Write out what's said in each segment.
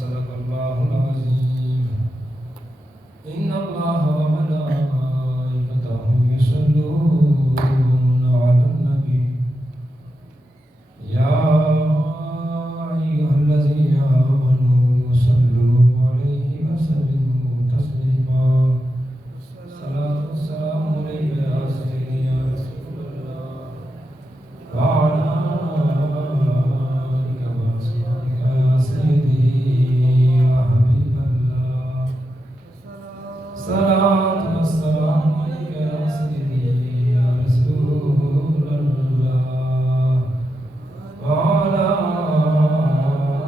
صدق الله العظيم إن الله وملائكته يصلون على النبي يا أيها الذين آمنوا صلوا عليه وسلموا تسليما صلاة والسلام عليك يا سيدي يا رسول الله وعلى آلك وأصحابك يا سيدي يا حبيب الله صلاة والسلام عليك يا سيدي يا رسول الله وعلى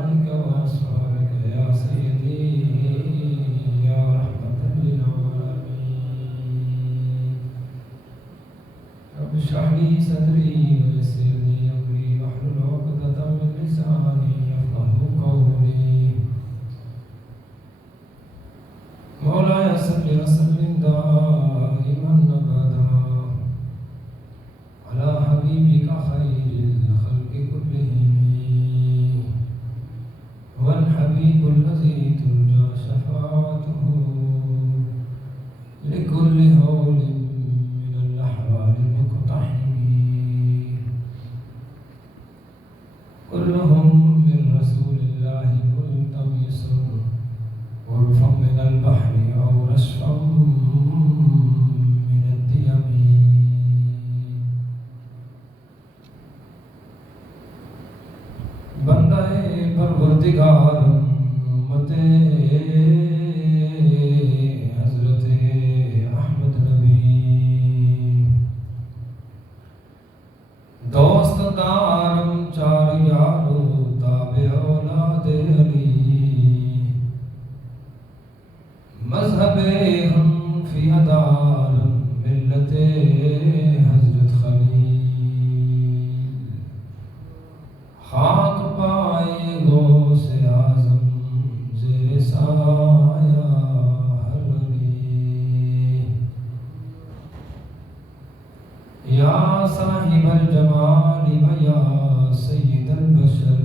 آلك وأصحابك يا سيدي يا رحمة للعالمين رب اشرح لي صدري ويسر لي أمري واحلل عقدة من لساني يفقهوا قولي مولاي صل وسلم دائما أبدا على حبيبك خير الخلق كلهم هو الحبيب الذي ترجى شفاعته لكل هول من الأحوال المقتحم كلهم من رسول الله ملتمس غرفا من البحر أو رشفا من الديم بندہ پروردگار امت حضرت احمد نبی دوست دارم چار یارو تابع اولاد علی مذہب ہم فی دارم ملت حضرت خلیل خاک پائے غوث اعظم زیر سایہ ہر علی یا صاحب الجمال و یا سید البشر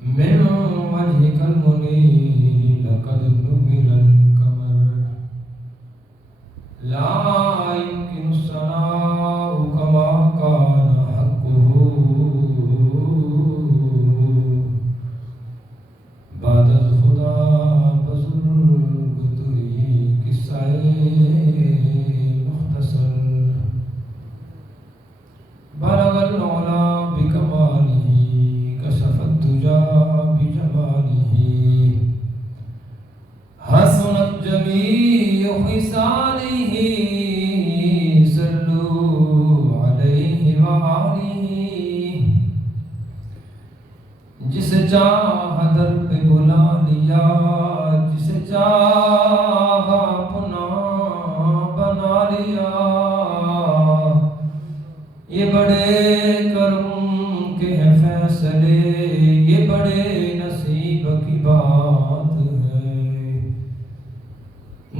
من وجهك المنير لقد نبل القمر لا يمكن الثناء كما كان حقه بعد الخدا بزرگ توئی قصہ مختصر بلغ العلا بکماله كشف الدجى بجماله حسنت جميع خصاله صلوا عليه وآله جسے چاہا در پہ بلا لیا جسے چاہا اپنا بنا لیا یہ بڑے کرم کے ہیں فیصلے یہ بڑے نصیب کی بات ہے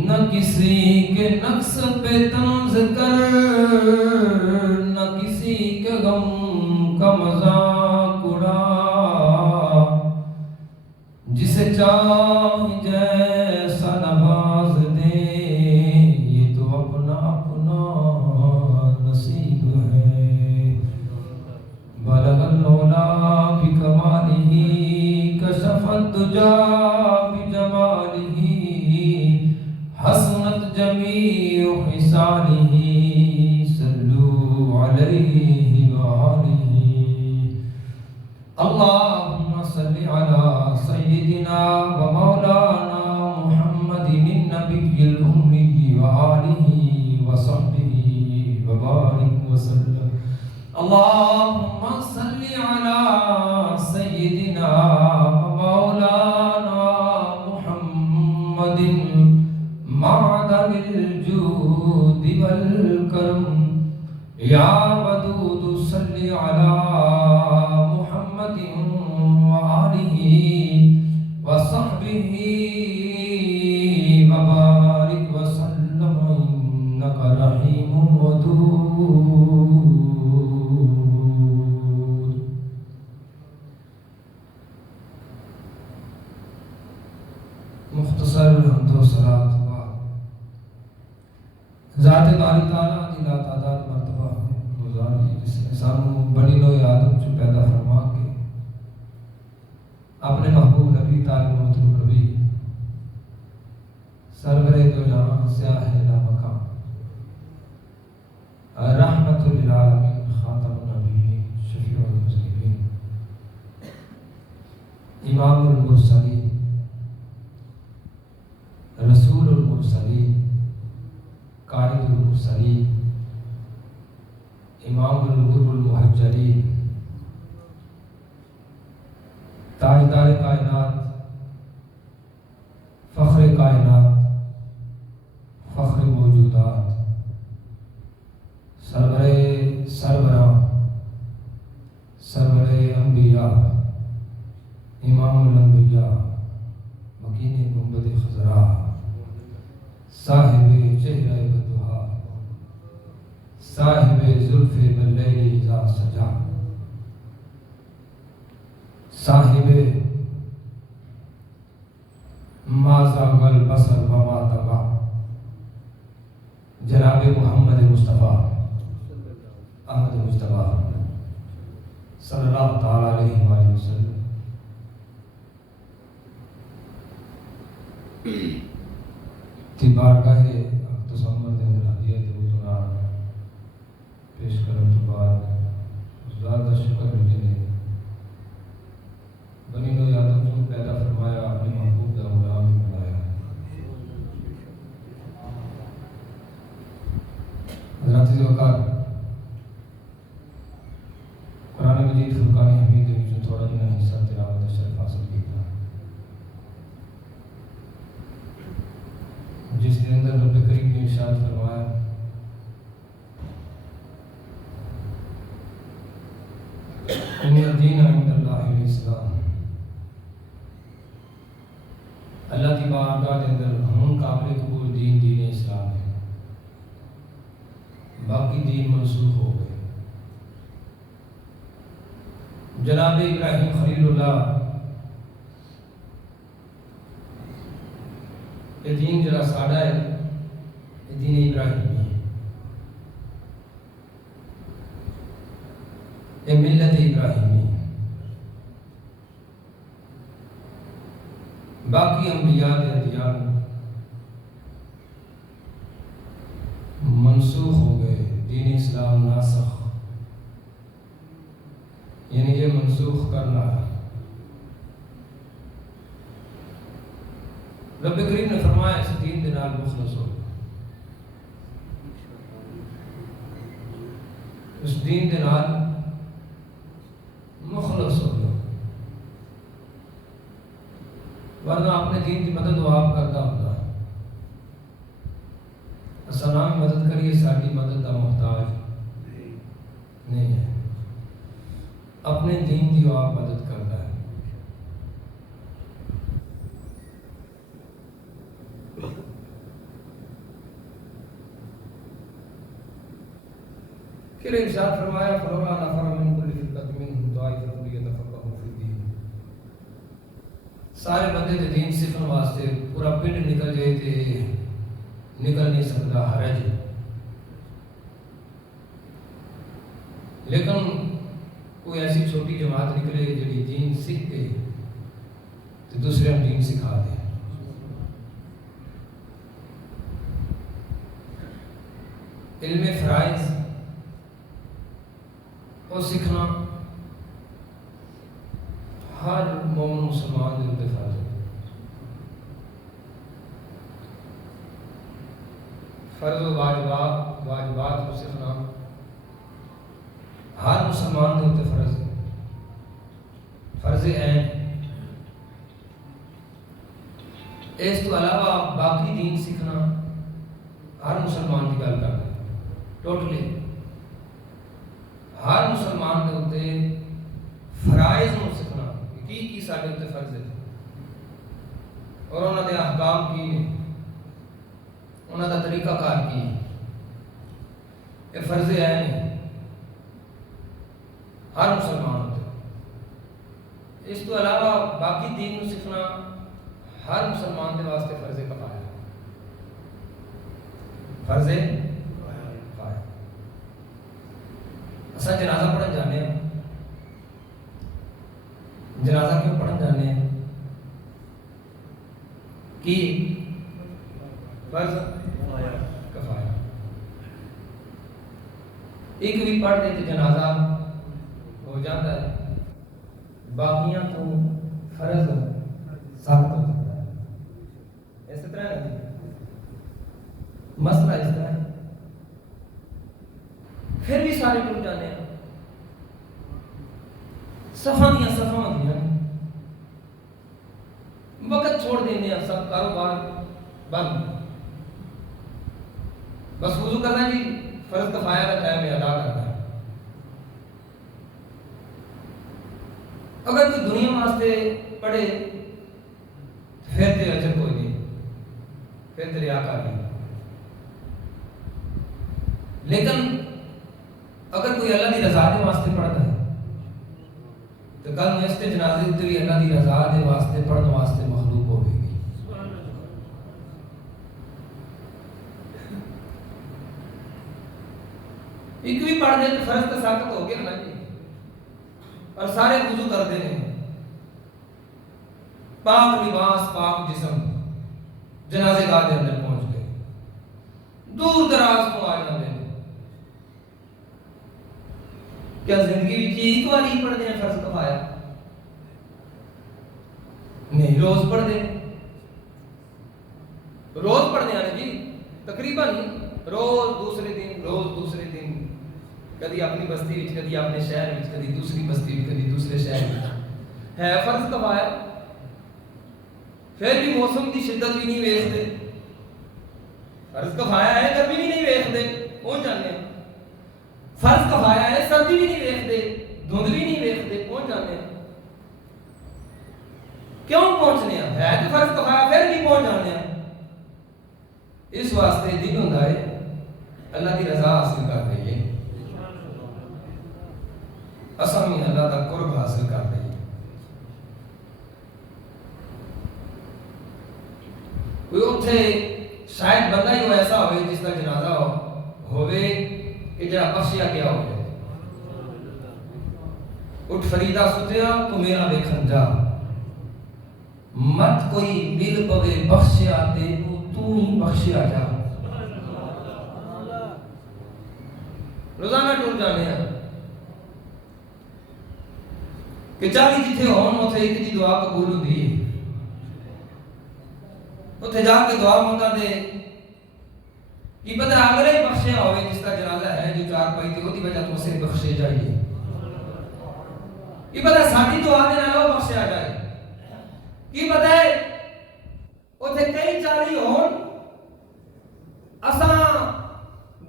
نہ کسی کے نقص پہ طنز کر نہ کسی کے غم کا مذاق اڑا جسے چاہے جیسا نواز دے یہ تو اپنا اپنا نصیب ہے بلغ العلا بکمالہ کشف الدجى بجمالہ حسنت جمیع خصالہ صلوا علیہ وآلہ اللہم صل علی سیدنا ومولانا محمد النبی الأمی وآلہ وصحبہ وبارک وسلم اللهم صل على سيدنا ومولانا محمد معدن الجود والكرم يا ودود صل على محمد وآله وصحبه وبارك وسلم إنك رحيم ودود باری تعالیٰ دی لا تعداد مرتبہ گزاری جس نے سانو بنی نوع آدم چ پیدا فرما کے اپنے محبوب نبی طالب مطلوب نبی سرور دو جہاں سیاہ لا مقام رحمت للعالمین خاتم النبیین شفیع المذنبین امام المرسلین رسول المرسلین قائد المرسلین امام الغر المحجلین تاجدار کائنات فخر کائنات فخر موجودات سربراہ سرور انبیاء امام الانبیاء مکین گنبد خضرا صاحب چہرہ بدوہا صاحب زلف باللیل اذا سجا صاحب ما زاغ البصر وما طغى جناب محمد مصطفیٰ احمد مصطفیٰ صلی اللہ تعالی علیہ وآلہ وسلم تی بارگاہ اقدس عمر دے اندر حدیعت روزنا پیش کرن تو بعد زیادہ شکر جنہیں بنی نوع آدم کو پیدا فرمایا اپنے محبوب دا غلام بنایا حضرات وقار قرآن مجید فرقان حمید جو تھوڑا جنہ حصہ تلاوت شرف حاصل کیا جس کے اندر رب کریم نے ارشاد فرمایا ان الدین عند اللہ الاسلام اللہ کی بارگاہ کے اندر ہم قابل قبول دین اسلام ہے باقی دین منسوخ ہو گئے جناب ابراہیم خلیل اللہ یہ دین جڑا ساڈا ہے یہ دین ابراہیمی ہے یہ ملت ابراہیمی ہے باقی انبیاء دے ادیان منسوخ ہو گئے دین اسلام ناسخ یعنی یہ منسوخ کرنا رب کریم نے فرمایا اس دین دے نال مخلص ہو اس دین دے نال مخلص ہو ورنہ اپنے دین کی مدد وہ آپ کرتا ہوتا ہے اسلام مدد کریے ساری مدد کا محتاج نہیں ہے اپنے دین کی وہ آپ مدد کرتا ہے کہ ارشاد فرمایا فلولا نفر من كل فرقة منهم طائفة ليتفقهوا في الدين سارے بندے دے دین سیکھن واسطے پورا پنڈ نکل جائے تے نکل نہیں سکتا حرج لیکن کوئی ایسی چھوٹی جماعت نکلے جڑی دین سیکھ کے تو دوسرے ہم دین سکھا دیں علم فرائض اور سیکھنا ہر مومن مسلمان دے اوپر فرض ہے فرض و واجبات کو سیکھنا ہر مسلمان دے اوپر فرض ہے فرض عین اس تو علاوہ باقی دین سیکھنا ہر مسلمان کی گل کرنا ٹوٹلی ہر مسلمان دے اوپر فرائض نو سیکھنا کی سارے اتنے فرض ہے اور انہوں نے احکام کی نے انہوں کا طریقہ کار کی یہ فرض ہے ہر مسلمان ہوتے اس تو علاوہ باقی دین کو سیکھنا ہر مسلمان کے واسطے فرض کفایہ فرض اصل جنازہ پڑھن جانے ہیں. جنازہ کیوں پڑھن جانے ہیں؟ کی فرض کفایہ. ایک بھی پڑھ دے تو جنازہ ہو جاتا ہے، باقیاں تو فرض ثابت ہو جاتا ہے. اس طرح ہے مسئلہ، اس طرح ہے. پھر بھی سارے ٹوٹ جانے ہیں. صفاں ہوندیاں، وقت چھوڑ دینے ہیں، سب کاروبار بند، بس وضو کرنا جی فرض کفایہ کا ٹائم ادا کرنا ہے. اگر کوئی دنیا واسطے پڑھے پھر تے اجر کوئی نہیں، پھر تے ریاکار نہیں. لیکن اگر کوئی اللہ دی رضا دے واسطے پڑھتا ہے تو کل میں اس کے جنازے اتنے بھی اللہ دی رضا دے واسطے پڑھنے واسطے مخلوق ہوگی. ایک بھی پڑھ دے تو فرض تو ثابت ہو گیا نا جی. اور سارے وضو کرتے ہیں، پاک لباس پاک جسم، جنازے گاہ کے اندر پہنچ گئے، دور دراز کو آ جاتے ہیں. کیا زندگی بھی ایک بار ہی پڑھتے ہیں فرض کفایہ؟ نہیں، روز پڑھتے ہیں. روز پڑھتے ہیں جی، تقریباً روز دوسرے دن، روز دوسرے دن، کدی اپنی بستی وچ، کدی اپنے شہر وچ، کدی دوسری بستی وچ، کدی دوسرے شہر وچ ہے فرض کفایہ. پھر بھی موسم کی شدت بھی نہیں ویکھتے. فرض کفایہ ہے، گرمی بھی نہیں ویکھتے، پہنچ جانے ہیں. فرض کفایہ ہے، سردی بھی نہیں ویکھتے، دھند بھی نہیں ویکھتے، پہنچ جانے ہیں. کیوں پہنچنے ہیں؟ ہے تو فرض کفایہ، پھر بھی پہنچ جانے ہیں. اس واسطے دن ہوندا ہے اللہ کی رضا حاصل کر دئیے، اساں بھی اللہ کا قرب حاصل کر دئیے. کوئی اتھے شاید بندہ ہی ایسا ہوئے جس کا جنازہ ہوئے کہ جڑا بخشیا گیا ہوئے. اٹھ فریدہ ستیا تو میرا ویکھن جا، مت کوئی دل پوے بخشیا تے تو ہی بخشیا جا. روزانہ ٹوٹ جانے ہیں کہ 40 جتھے ہون اتھے ایک دی دعا قبول ہوندی ہے. اتھے جا کے دعا منگا دے کہ پتہ اگلے بخشیا ہوئے جس کا جنازہ ہے جو 4 پائی تے وہ دی وجہ تو اسے بخشے جائیے. کہ پتہ ساڈی دعا دے نال وہ بخشیا جائے. کہ پتہ ہے اتھے کئی 40 ہون، اساں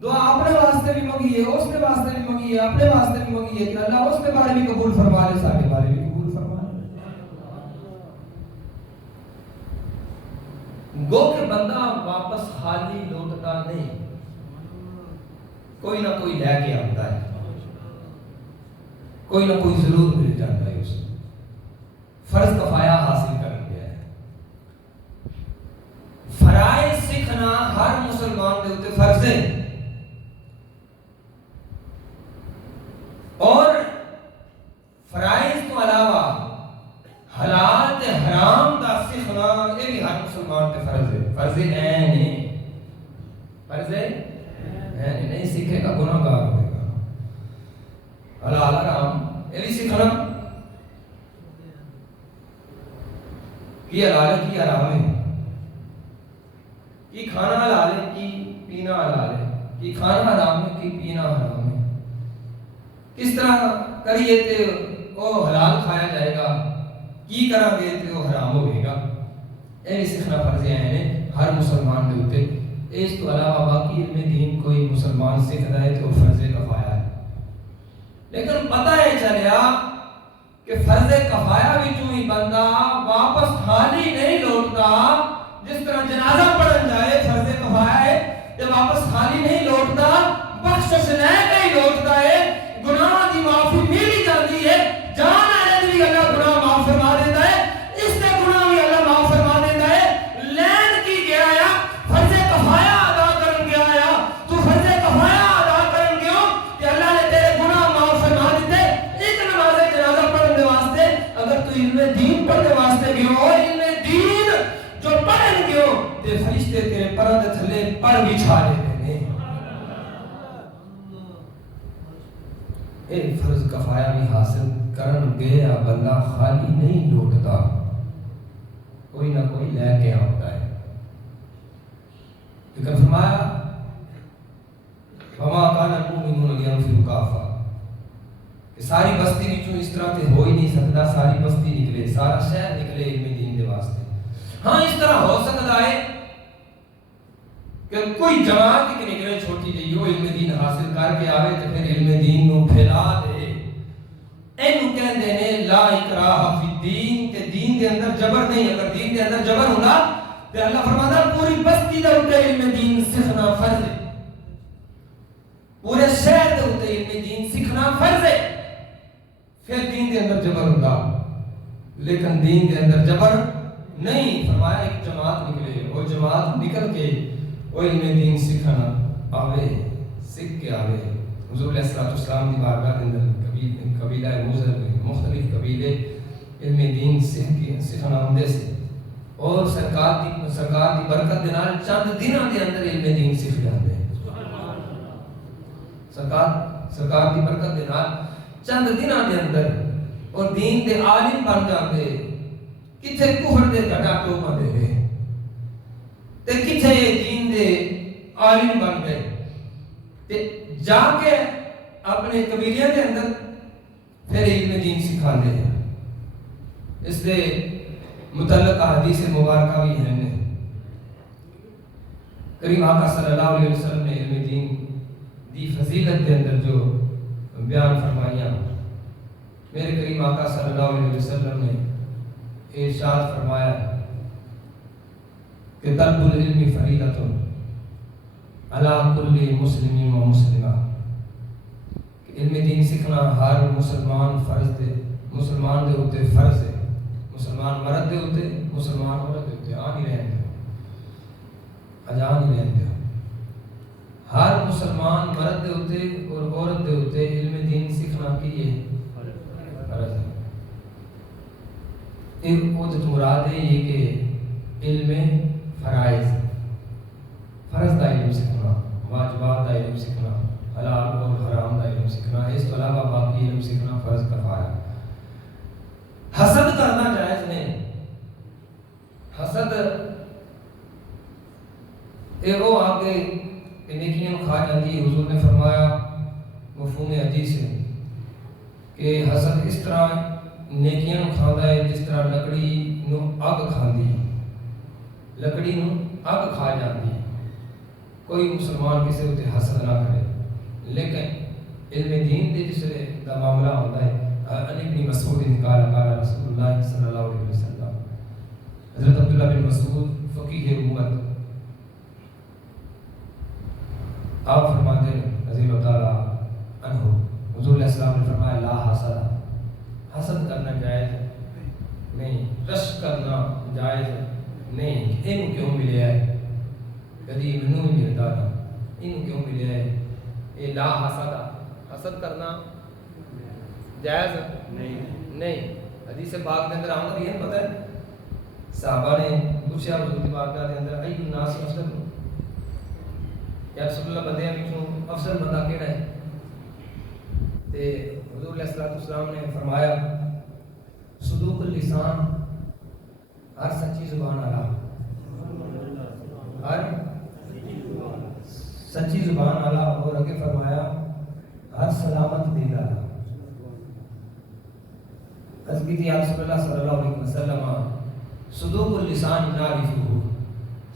دعا اپنے واسطے بھی منگیے، اس کے واسطے بھی منگیے، اپنے واسطے بھی منگیے کہ اللہ اس کے بارے بھی قبول فرما لے، سارے بارے بھی قبول فرما لے. گو کہ بندہ واپس خالی لوٹتا نہیں، کوئی نہ کوئی لے کے آتا ہے، کوئی نہ کوئی ضرور مل جاتا ہے. اسے فرض کفایہ حاصل کر گیا ہے. فرائض سیکھنا ہر مسلمان دے اوتے فرض ہے، اور فرائض تو علاوہ حلال تے حرام دا سیکھنا یہ بھی ہر مسلمان تے فرض ہے. فرض عین ہے، فرض عین نہیں سیکھے گا گناہ گار ہوئے گا. حلال حرام یہ بھی سیکھنا کی حلال ہے کی حرام ہے، کی کھانا حلال ہے کی پینا حلال ہے، کی کھانا حرام ہے کی پینا حرام ہے. کس طرح کریے تے وہ حلال کھایا جائے گا، کی کرا گے تے وہ حرام ہوئے گا. یہ بھی سیکھنا فرض ہے ہر مسلمان دے اوتے. اس تو علاوہ باقی علم دین کوئی مسلمان سیکھتا ہے تو فرض کفایہ ہے. لیکن پتہ ہے چلیا کہ فرض کفایہ وچوں ہی بندہ واپس خالی نہیں لوٹتا. جس طرح جنازہ پڑھن جائے فرض کفایہ ہے، جب واپس خالی نہیں لوٹتا، بخشش لے کے ہی لوٹتا ہے. گناہ دی معافی ملی جاتی ہے، جان آنے بھی اللہ گناہ معاف فرما دیتا ہے، اس سے گناہ بھی اللہ معاف فرما دیتا ہے. لین کی گیا یا فرض کفایہ ادا کرن گیا یا تو فرض کفایہ ادا کرن گیا کہ اللہ نے تیرے گناہ معاف کتے تیرے پروں دے تھلے پر بچھا لیتے نے. اے فرض کفایہ بھی حاصل کرن گیا بندہ خالی نہیں لوٹتا, کوئی نہ کوئی لے کے آتا ہے. لیکن فرمایا وما کان المؤمنون لینفروا کافہ, کہ ساری بستی وچوں اس طرح تے ہو ہی نہیں سکتا ساری بستی نکلے, سارا شہر نکلے علم دین دے واسطے. ہاں اس طرح ہو سکتا ہے کہ کوئی جماعت ایک نکلے چھوٹی جی وہ علم دین حاصل کر کے آوے تو پھر علم دین نو پھیلا دے. اینو کہندے نے لا اکراہ فی الدین, کہ دین دے اندر جبر نہیں. اگر دین دے اندر جبر ہوندا تے اللہ فرماتا پوری بستی دے اوتے علم دین سیکھنا فرض ہے, پورے شہر دے اوتے علم دین سیکھنا فرض ہے, پھر دین دے اندر جبر ہوندا. لیکن دین دے اندر جبر نہیں. فرمایا ایک جماعت نکلے, وہ جماعت نکل کے وہ علم دین سیکھنا آوے, سیکھ کے آوے. حضور علیہ السلام دی بارگاہ کے اندر قبیلہ موذر مختلف قبیلے علم دین سیکھنا آندے سے, اور سرکار دی برکت دے نال چند دنوں دے اندر علم دین سیکھ جاندے. سرکار دی برکت دے نال چند دنوں دے اندر اور دین دے عالم بن جاندے. کتھے کفر دے گھٹا ٹوپا دے رہے تے کتھے دین دے عالم بن گئے تے جا کے اپنے قبیلیاں دے اندر پھر علم دین سکھاندے ہیں. اس دے متعلق حدیث مبارکہ بھی ہیں. کریم آقا صلی اللہ علیہ وسلم نے علم دین دی فضیلت دے اندر جو بیان فرمائیاں, میرے کریم آقا صلی اللہ علیہ وسلم نے ارشاد فرمایا کہ طلب العلم فریضۃ علی کل مسلم و مسلمہ, کہ علم دین سیکھنا ہر مسلمان مسلمان دے اوتے فرض ہے. مسلمان مرد دے اوتے, مسلمان عورت دے اوتے آ نہیں رہن دے, اجا نہیں رہن دے. ہر مسلمان مرد دے اوتے اور عورت دے اوتے علم دین سیکھنا کی ہے فرض ہے. ایک عہدت مراد ہے یہ کہ علم فرائض, فرض دا علم سیکھنا, واجبات دا علم سیکھنا, حلال اور حرام دا علم سیکھنا, اس کے علاوہ باقی علم سیکھنا فرض کفایہ. حسد کرنا جائز نہیں. حسد اے وہ آگے نیکیاں کھا جاتی. حضور نے فرمایا مفہوم حدیث ہے کہ حسد اس طرح نیکیاں کھاندا ہے جس طرح لکڑی نو اگ کھاندی, لکڑی نو اگ کھا جاتی. کوئی مسلمان کسی تے حسد نہ کرے. لیکن علم دین دے جس دا معاملہ ہوتا ہے, علی بن مسعود قال قال رسول اللہ صلی اللہ علیہ وسلم, حضرت عبداللہ بن مسعود فقیہ امت, آپ فرماتے ہیں رضی اللہ تعالی عنہ, حضور علیہ السلام نے فرمایا لا حسد, حسد کرنا جائز نہیں, رش کرنا جائز نہیں. اینو کیوں ملیا ہے, کدی منو نہیں ملتا نا, اینو کیوں ملیا ہے. اے لا حسد, حسد کرنا جائز نہیں. حدیث پاک کے اندر آمد یہ پتہ ہے, صحابہ نے پوچھا حضور کی بارگاہ کے اندر ای الناس افضل, یا رسول اللہ بندیاں وچوں افضل بندہ کیڑا ہے؟ تے حضور علیہ السلام نے فرمایا صدوق اللسان, ہر سچی زبان والا, ہر سچی زبان والا. اور آگے فرمایا ہر سلامت دل والا. حضرت رسول اللہ صلی اللہ علیہ وسلم صدوق اللسان نعرفہ,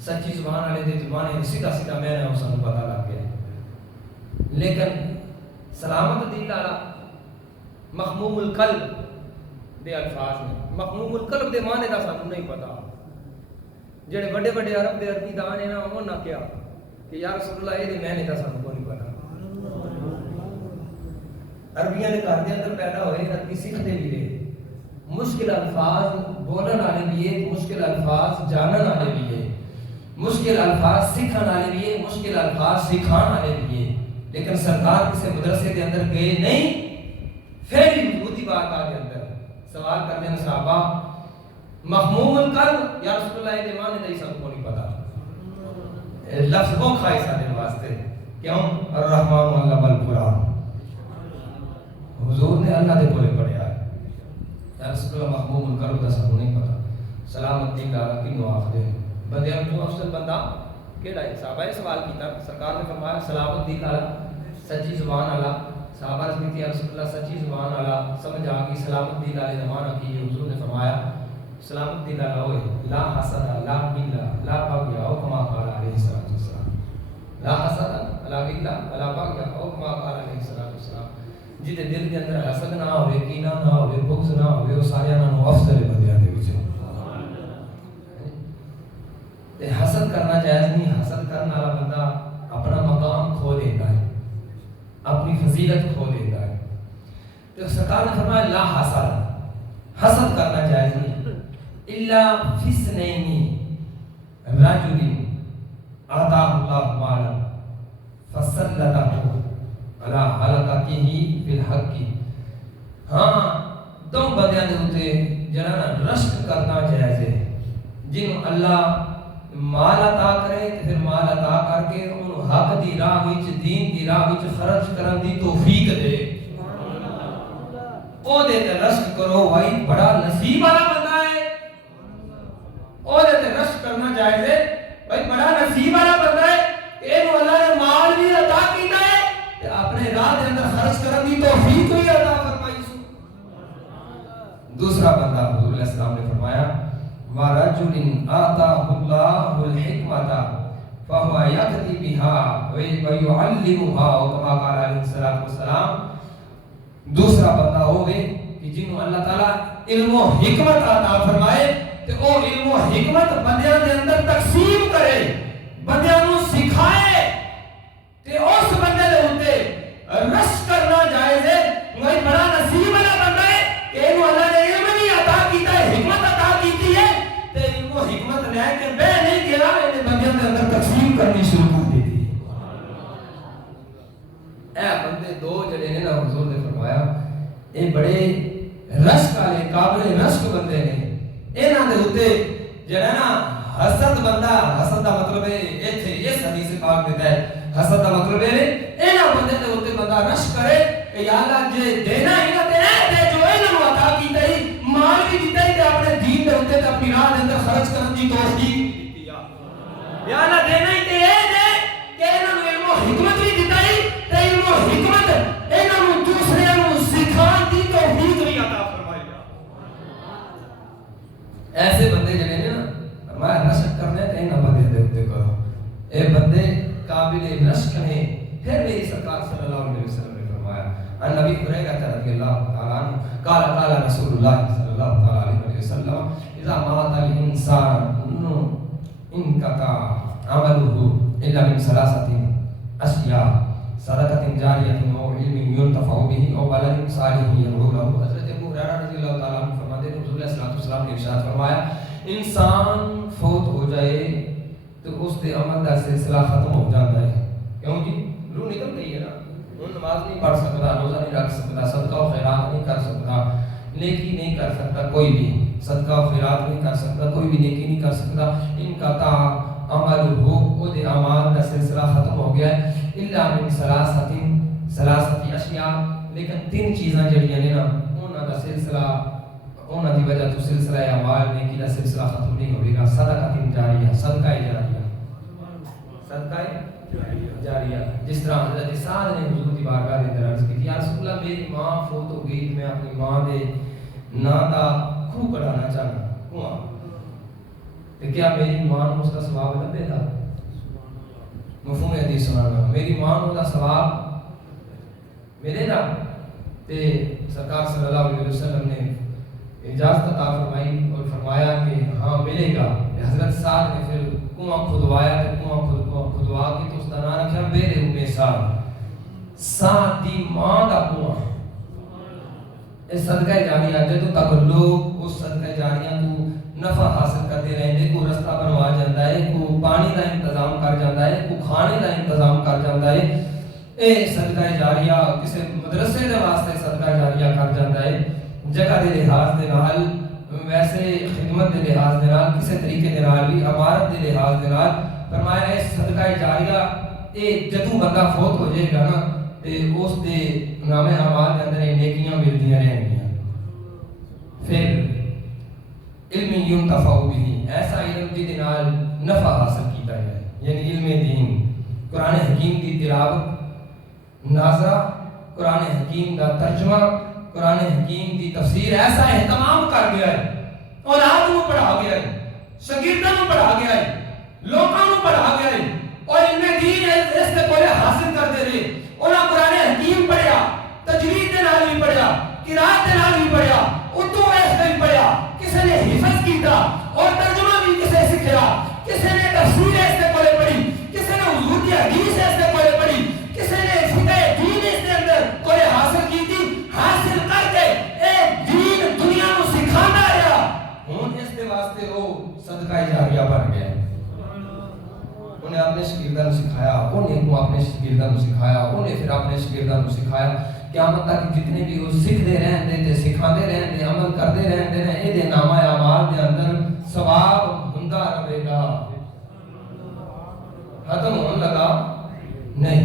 سچی زبان والے دے زبانے سیدھا سیدھا میں نے اس کو پتہ لگ گیا. لیکن سلامت دل والا مخموم القلب دے الفاظ نے. مخموم القلب دے معنی دا سانوں نہیں پتا. جڑے بڑے بڑے عرب دے عربی دان ہیں نا, انہاں نے کیا کہ یا رسول اللہ اے دے معنی دا سانوں کوئی نہیں پتا. عربیاں دے گھر دے اندر پیدا ہوئے, عربی سیکھتے بھی رہے. مشکل الفاظ بولن والے بھی ہے, مشکل الفاظ جانن والے بھی ہے, مشکل الفاظ سیکھن والے بھی ہے, مشکل الفاظ سکھان والے بھی ہے. لیکن سرکار کسی مدرسے کے اندر گئے نہیں, پھر بھی وجودی بارگاہ کے اندر سوال کرتے ہیں صحابہ مخموم القلب, یا رسول اللہ کے معنی نہیں سب کو نہیں پتا. لفظ وہ کھائے سارے واسطے کیوں الرحمن علم القرآن حضور نے اللہ دے بولے پڑھیا ہے یا رسول اللہ محبوب کرو دا سب نہیں پتا سلامت دین ڈالا کی نو آخ دے بندے ہم تو افضل بندہ کیڑا ہے صحابہ نے سوال کیتا سرکار نے فرمایا سلامت دین ڈالا سچی زبان والا صحابہ نے کہا رسول اللہ سچی زبان والا سمجھ آ گئی سلامت دین والے زمانہ کی حضور نے فرمایا سلامت دین والا ہوئے لا حسد لا غل لا بغي او کما قال علیہ الصلوۃ والسلام لا حسد لا غل ولا بغي او کما قال علیہ الصلوۃ والسلام جدے دل دے اندر حسد نہ ہوے کینہ نہ ہوے بغض نہ ہوے او سارے نوں افضل بندیاں دے وچ تے حسد کرنا جائز نہیں حسد کرنے والا بندہ اپنا مقام کھو دیتا ہے اپنی فضیلت کھو دیتا ہے تو سرکار نے فرمایا لا حسد حسد کرنا جائز نہیں الا فی اثنین رجل آتاہ اللہ مالا فسلطہ علی حلقتہ فی الحق ہاں دو بندیاں دے ہوتے جنہاں رشک کرنا جائز ہے جن اللہ مال عطا کرے تے پھر مال عطا کر کے انہوں حق دی راہ وچ دین دی راہ وچ خرچ کرن دی توفیق دے او دے تے رشک کرو بھائی بڑا نصیب والا بندہ ہے او دے تے رشک کرنا جائز ہے بھائی بڑا نصیب والا بندہ ہے اینو اللہ نے مال بھی عطا کیتا ہے تے اپنے راہ دے اندر خرچ کرن دی توفیق بھی عطا فرمائی سو دوسرا بندہ حضور علیہ السلام نے فرمایا وَرَجُلٍ آتَاهُ اللَّهُ الْحِكْمَةَ فَهُوَ يَقْضِي بِهَا وَيُعَلِّمُهَا وَكَمَا قَالَ عَلَيْهِ الصَّلَاةُ وَالسَّلَامُ دوسرا بندہ ہوگے کہ جنہوں اللہ تعالیٰ علم و حکمت عطا فرمائے تو وہ علم و حکمت بندیاں دے اندر تقسیم کرے بندیاں نوں سکھائے تے اس بندے دے ہوتے رش کرنا جائز ہے وہی بڑا نصیب والا بندہ ہے کہ انہوں اللہ نے علم نہیں عطا کیتا ہے حکمت عطا کیتی ہے تے علم و حکمت لے کے بے نہیں گیا انہیں بندیاں دے اندر تقسیم کرنی شروع کر دیتی اے بندے دو جڑے نے نا حضور نے فرمایا اے بڑے رشک والے قابل رشک بندے نے انہاں دے اوتے جڑا نا حسد بندہ حسد دا مطلب ہے ایتھے اس حدیث پاک دیتا ہے حسد دا مطلب ہے انہاں بندے دے اوتے بندہ رشک کرے کہ یا اللہ جے دینا ہی نہ دے جو انہاں نوں عطا کیتا ہی مال بھی دیتا ہی تے اپنے دین دے اوتے تے اپنی راہ دے اندر خرچ کرن دی توفیق دیتی یا اللہ دینا ہی تے دے کہ انہاں نوں علم و حکمت بھی دیتا ہی تے علم و حکمت انہاں نوں دوسرے نوں سکھان دی توفیق بھی عطا فرمائی ایسے بندے جڑے نے نا فرمایا رشک کرنے تے انہاں بندے دے اوتے کرو اے بندے قابل رشک نے پھر میری سرکار صلی اللہ علیہ وسلم نے فرمایا ان نبی ہریرہ رضی اللہ تعالی عنہ قال قال رسول اللہ صلی اللہ تعالی علیہ وسلم اذا مات الانسان انقطع عمله الا من ثلاثه اشیاء صدقۃ جاریہ او علم ينتفع به او ولد صالح يدعو له حضرت ابو ہریرہ رضی اللہ تعالی عنہ فرماتے ہیں حضور صلی اللہ علیہ وسلم نے ارشاد فرمایا انسان فوت ہو جائے تو اس دے عمل دا سلسلہ ختم ہو جاتا ہے کیوں جی روح نکل گئی ہے نا وہ نماز نہیں پڑھ سکتا روزہ نہیں رکھ سکتا صدقہ و خیرات نہیں کر سکتا نیکی نہیں کر سکتا کوئی بھی صدقہ و خیرات نہیں کر سکتا کوئی بھی نیکی نہیں کر سکتا ان کا تا عمل ہو وہ دے اعمال کا سلسلہ ختم ہو گیا ہے الا من ثلاثه اشیاء لیکن تین چیزاں جڑیاں نے نا انہاں دا سلسلہ انہاں دی وجہ تو سلسلہ اعمال نیکی دا سلسلہ ختم نہیں ہوے گا صدقۃ جاریہ صدقہ جاریہ صدقہ جاریہ جس طرح حضرت سعد نے حضور کی بارگاہ میں عرض کی یا رسول اللہ میری ماں فوت ہو گئی میں اپنی ماں دے نام دا کھو کڑانا چاہنا کنواں تے کیا میری ماں نوں اس کا ثواب لبے گا مفہوم حدیث سنانا میری ماں نوں دا ثواب ملے گا تے سرکار صلی اللہ علیہ وسلم نے اجازت عطا فرمائی اور فرمایا کہ ہاں ملے گا حضرت سعد نے پھر کنواں کھدوایا تے کنواں کھدوا کے تو اس کا نام رکھا بیر ام سعد دی ماں دا کنواں اس صدقہ جاریہ جدوں تک لوگ اس صدقہ جاریہ کو نفع حاصل کرتے رہندے کو رستہ بنوا جاندا ہے کو پانی دا انتظام کر جاندا ہے کو کھانے دا انتظام کر جاندا ہے اے صدقہ جاریہ کسی مدرسے دے واسطے صدقہ جاریہ کر جاندا ہے جگہ دے لحاظ دے نال ویسے خدمت دے لحاظ دے نال کسی طریقے دے نال بھی عمارت دے لحاظ دے نال فرمایا ہے صدقہ جاریہ یہ جدوں بندہ فوت ہو جائے گا نا تے اس دے نام اعمال کے اندر نیکیاں ملدیاں رہن گیاں. پھر علم ينتفع به ایسا علم جہدے نال نفع حاصل کیتا ہے یعنی علم دین قرآن حکیم دی تلاوت ناظرہ قرآن حکیم دا ترجمہ قرآن حکیم دی تفسیر ایسا اہتمام کر گیا ہے اولاد کو پڑھا گیا ہے شاگرداں کو پڑھا گیا ہے لوگوں کو پڑھا گیا ہے اور علم دین اس سے پہلے حاصل کرتے رہے انہاں قرآن حکیم پڑھیا تجوید دے نال بھی پڑھیا قرات دے نال بھی پڑھیا اردو اس سے بھی پڑھیا کسی نے حفظ کیتا اور ترجمہ بھی کسی سیکھا کسی نے تفسیر اس سے پہلے پڑھی کسی نے حضور کی حدیث اس سے پہلے پڑھی کسی نے فقہ دین اس کے اندر کوئی حاصل کی تھی حاصل کر کے ایک دین دنیا کو سکھانا رہا ہوں اس کے واسطے وہ صدقہ جاریہ بن گیا انہیں اپنے شاگرداں کو سکھایا انہیں کو اپنے شاگرداں کو سکھایا انہیں پھر اپنے شاگرداں کو سکھایا قیامت تک جتنے بھی وہ سکھتے رہندے تے سکھاندے رہندے عمل کرتے رہندے نے اے دے نامہ اعمال دے اندر ثواب ہوندا رہے گا ختم ہون لگا نہیں.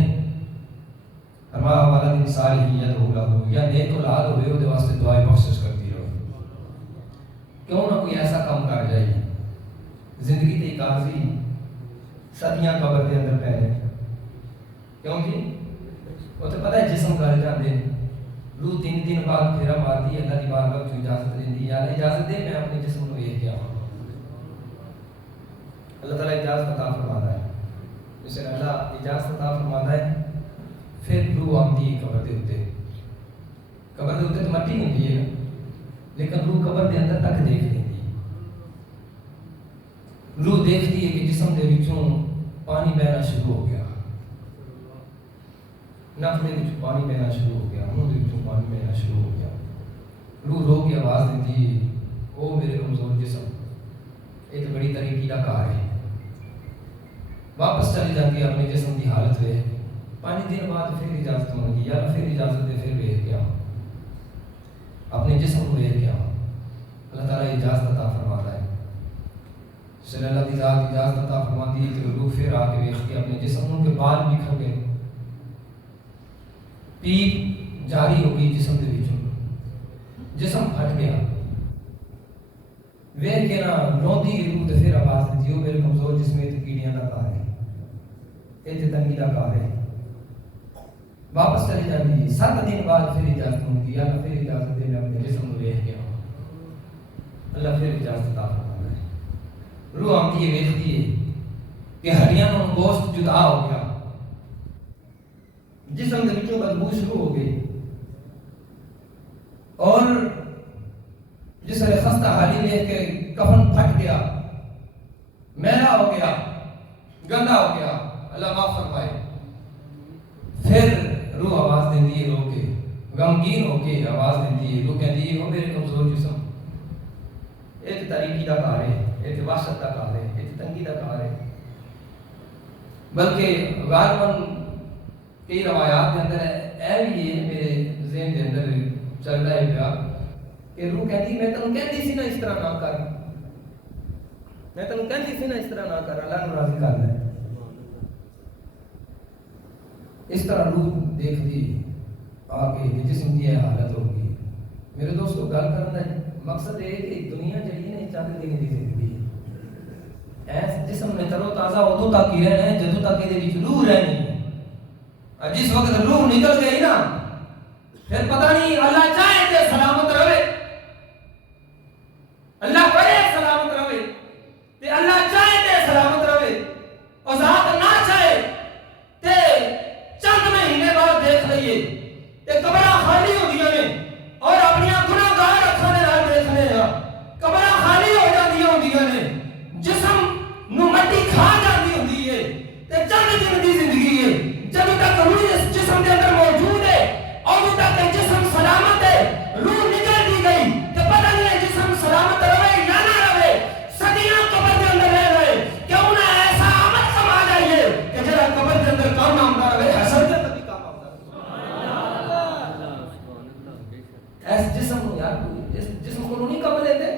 فرمایا ولد صالح لہ یا نیک اولاد ہوئے وہ دے واسطے دعائیں بخشش کرتی رہو. کیوں نہ کوئی ایسا کام کر جائے زندگی تے قاضی صدیاں قبر دے اندر پہ رہے کیوں جی وہ تو پتہ ہے جسم گل جاندے روح 3 دن بعد پھیرا مارتی اللہ دی بارگاہ وچ اجازت لیندی یا اجازت دے میں اپنے جسم کو ویکھ کے آواں اللہ تعالیٰ اجازت عطا فرماتا ہے جس نے اللہ اجازت عطا فرماتا ہے پھر روح آتی قبر دے اوتے تو مٹی ہوندی ہے لیکن روح قبر دے اندر تک دیکھ لیندی روح دیکھتی ہے کہ جسم دے وچوں پانی بہنا شروع ہو گیا نک دے وچوں پانی بہنا شروع ہو گیا منہ دے وچوں پانی بہنا شروع ہو گیا روح رو کے آواز دیتی ہے او میرے کمزور جسم یہ تو بڑی طریقے کا کار ہے واپس چلی جاتی ہے اپنے جسم کی حالت میں 5 دن بعد پھر اجازت مانگی یا پھر اجازت دے پھر ویکھ کے اپنے جسم کو ویکھ کے اللہ تعالیٰ اجازت عطا فرماتا ہے صلی اللہ کی ذات اجازت عطا فرماتی ہے کہ روح پھر آ کے ویکھ کے اپنے جسم ان کے بال بکھر گئے پیپ جاری ہو گئی جسم دے وچوں جسم پھٹ گیا ویکھ کے نا روندی روح تے پھر آواز دیتی او میرے کمزور جسم تے کیڑیاں دا کار ہے تے تنگی دا کار ہے واپس چلی جاتی ہے 7 دن بعد پھر اجازت مانگی یا پھر اجازت دے میں اپنے جسم کو ویکھ کے اللہ پھر اجازت عطا فرماتا ہے روح آتی ہے ویکھتی ہے کہ ہڈیاں نوں گوشت جدا ہو گیا جسم دے وچوں بدبو شروع ہو گئی اور جس نے خستہ حالی لے کے کفن پھٹ گیا میلا ہو گیا گندا ہو گیا اللہ معاف فرمائے پھر روح آواز دیتی ہے رو کے غمگین ہو کے آواز دیتی ہے روح کہتی ہے وہ میرے کمزور جسم ایک طریقی کا کار ہے ایک وحشت کا کار ہے ایک تنگی کا کار ہے بلکہ غالباً کئی روایات کے اندر اے بھی ہے میرے ذہن کے اندر چل رہا ہے پیا کہ روح کہتی میں تنوں کہتی سی نا اس طرح نہ کر میں تنوں کہتی سی نا اس طرح نہ کر اللہ کو راضی کرنا ہے اس طرح روح دیکھتی آگے کہ جسم کی حالت ہوگی میرے دوستو گل کرنا مقصد ہے کہ دنیا جڑی ہے چند دن کی زندگی ایس جسم میں ترو تازہ ادو تک ہی رہنا ہے جدوں تک یہ روح رہنی ہے جس وقت روح نکل گئی نا پھر پتہ نہیں اللہ چاہے تے سلامت رہے اللہ کرے سلامت رہے تے اللہ چاہے تے سلامت رہے اور ذات نہ چاہے تے چند مہینے بعد دیکھ لئیے تے قبراں خالی ہو گئی نے اور اپنی گناہ گار اکھاں دے نال دیکھنے ہاں قبراں خالی ہو جاندیاں ہوندیاں نے جسم نو مٹی کھا جاندی ہوندی ہے تے چند دن دی زندگی ہے جب تک روح اس جسم کے اندر موجود ہے اور تک جسم سلامت ہے روح نکل دی گئی تو پتہ نہیں ہے جسم سلامت رہے یا نہ رہے صدیاں قبر کے اندر رہ رہے کیوں نہ ایسا عمل کما جائیے کہ جرا قبر کے اندر کام آمدہ رہے حسن کے اندر بھی کام آمدہ رہے ایس جسم یار اس جسم کو نہیں کم لیتے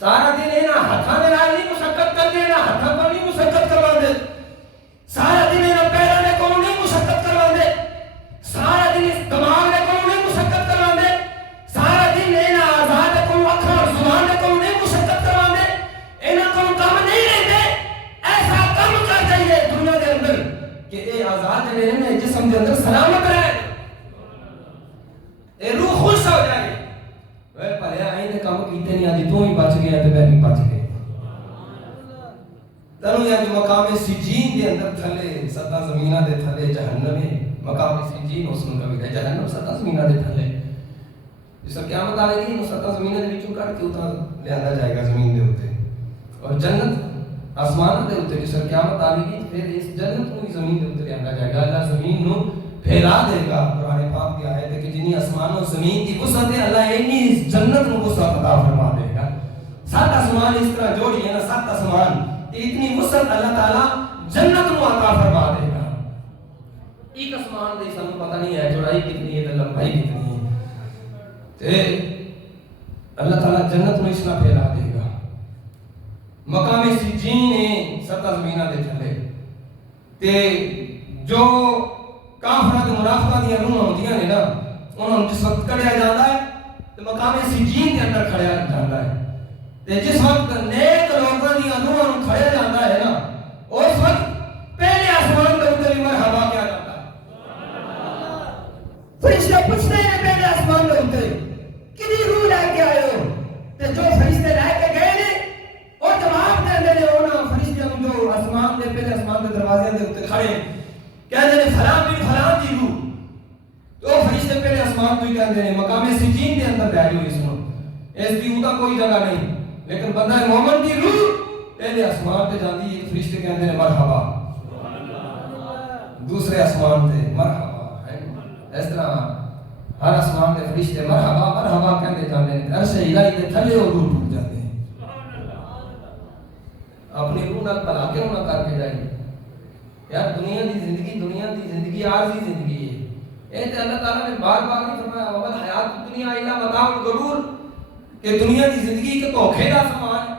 سارا دن ہے نا ہتھاں دے نال نہیں مشقت کر کے نہ ہاتھوں کو نہیں مشقت کروا دے، سارا دن نہ پیروں نے کو نہیں مشقت کروا دے، سارا دن اس دماغ نے کو نہیں مشقت کروا دے، سارا دن نہ آزاد کو اکھاں اور زبان نے کو نہیں مشقت کروا دے، انہاں کو کام نہیں رہتے، ایسا کام کر چاہیے دنیا کے اندر کہ اے آزاد رہنے جسم کے اندر سلامت رہے، اے روح خوش ہو جائے، وہ پہلے آئیں نے کام کیتے نہیں آدھی تو ہی بچ گیا تو میں بھی بچ گیا۔ تنو یا جو مقام سجین دے اندر تھلے ستا زمینہ دے تھلے جہنم ہے، مقام سجین اس میں کبھی ہے جہنم ستا زمینہ دے تھلے، جس پر قیامت آئے گی وہ ستا زمینہ دے بچوں کٹ کے اتنا لے آندا جائے گا زمین دے ہوتے، اور جنت آسمان دے ہوتے جس پر قیامت آئے گی پھر اس جنت کو زمین دے ہوتے لے آندا جائے گا، اللہ زمین نو پھیلا دے گا۔ قرآن پاک کی آیت ہے کہ جنہی آسمان و زمین کی وسعت ہے اللہ اتنی اس جنت کو وسعت عطا فرما دے گا۔ سات آسمان اس طرح جوڑی ہے نا، سات آسمان اتنی وسعت اللہ تعالیٰ جنت کو عطا فرما دے گا۔ ایک آسمان دے سانو پتہ نہیں ہے چوڑائی کتنی ہے لمبائی کتنی ہے، تے اللہ تعالیٰ جنت کو اس طرح پھیلا دے گا۔ مقام سجین ہے سات زمینہ دے تھلے، تے جو کافرہ دے منافقہ دیا روح ہوندیاں نے نا، انہوں جس وقت کڑیا جاتا ہے تو مقام سجین کے اندر کھڑیا جاتا ہے، تے جس وقت نیک لوگوں دیا روح کھڑیا جاتا ہے نا، اس وقت پہلے آسمان کے اوپر مرحبا کیا جاتا ہے۔ فرشتے پوچھتے ہیں پہلے آسمان کے اوپر کتنی روح لے کے آئے ہو، تے جو فرشتے لے کے گئے نے اور جواب دے دے انہاں فرشتیاں جو آسمان دے پہلے آسمان کے دروازے دے اوپر کھڑے کہتے ہیں فلاں بن فلاں دی روح، تو فرشتے پہلے آسمان تو ہی کہتے ہیں مقام سجین کے اندر رہ جو اس میں اس کی اوہ کوئی جگہ نہیں، لیکن بندہ مومن کی روح پہلے آسمان تے جاندی ہے، فرشتے کہتے ہیں مرحبا، دوسرے آسمان تے مرحبا، اس طرح ہر آسمان تے فرشتے مرحبا مرحبا کہتے جاندے ہیں، عرش الہی دے تھلے اور روح ٹوٹ جاتے ہیں۔ اپنی روح نال بھلا کیوں نہ کر کے جائیں یار، دنیا دی زندگی عارضی زندگی ہے، اے تے اللہ تعالیٰ نے بار بار نہیں فرمایا وَمَا الْحَيَاةُ الدُّنْيَا إِلَّا مَتَاعُ الْغُرُورِ کہ دنیا دی زندگی ایک دھوکے دا سامان ہے،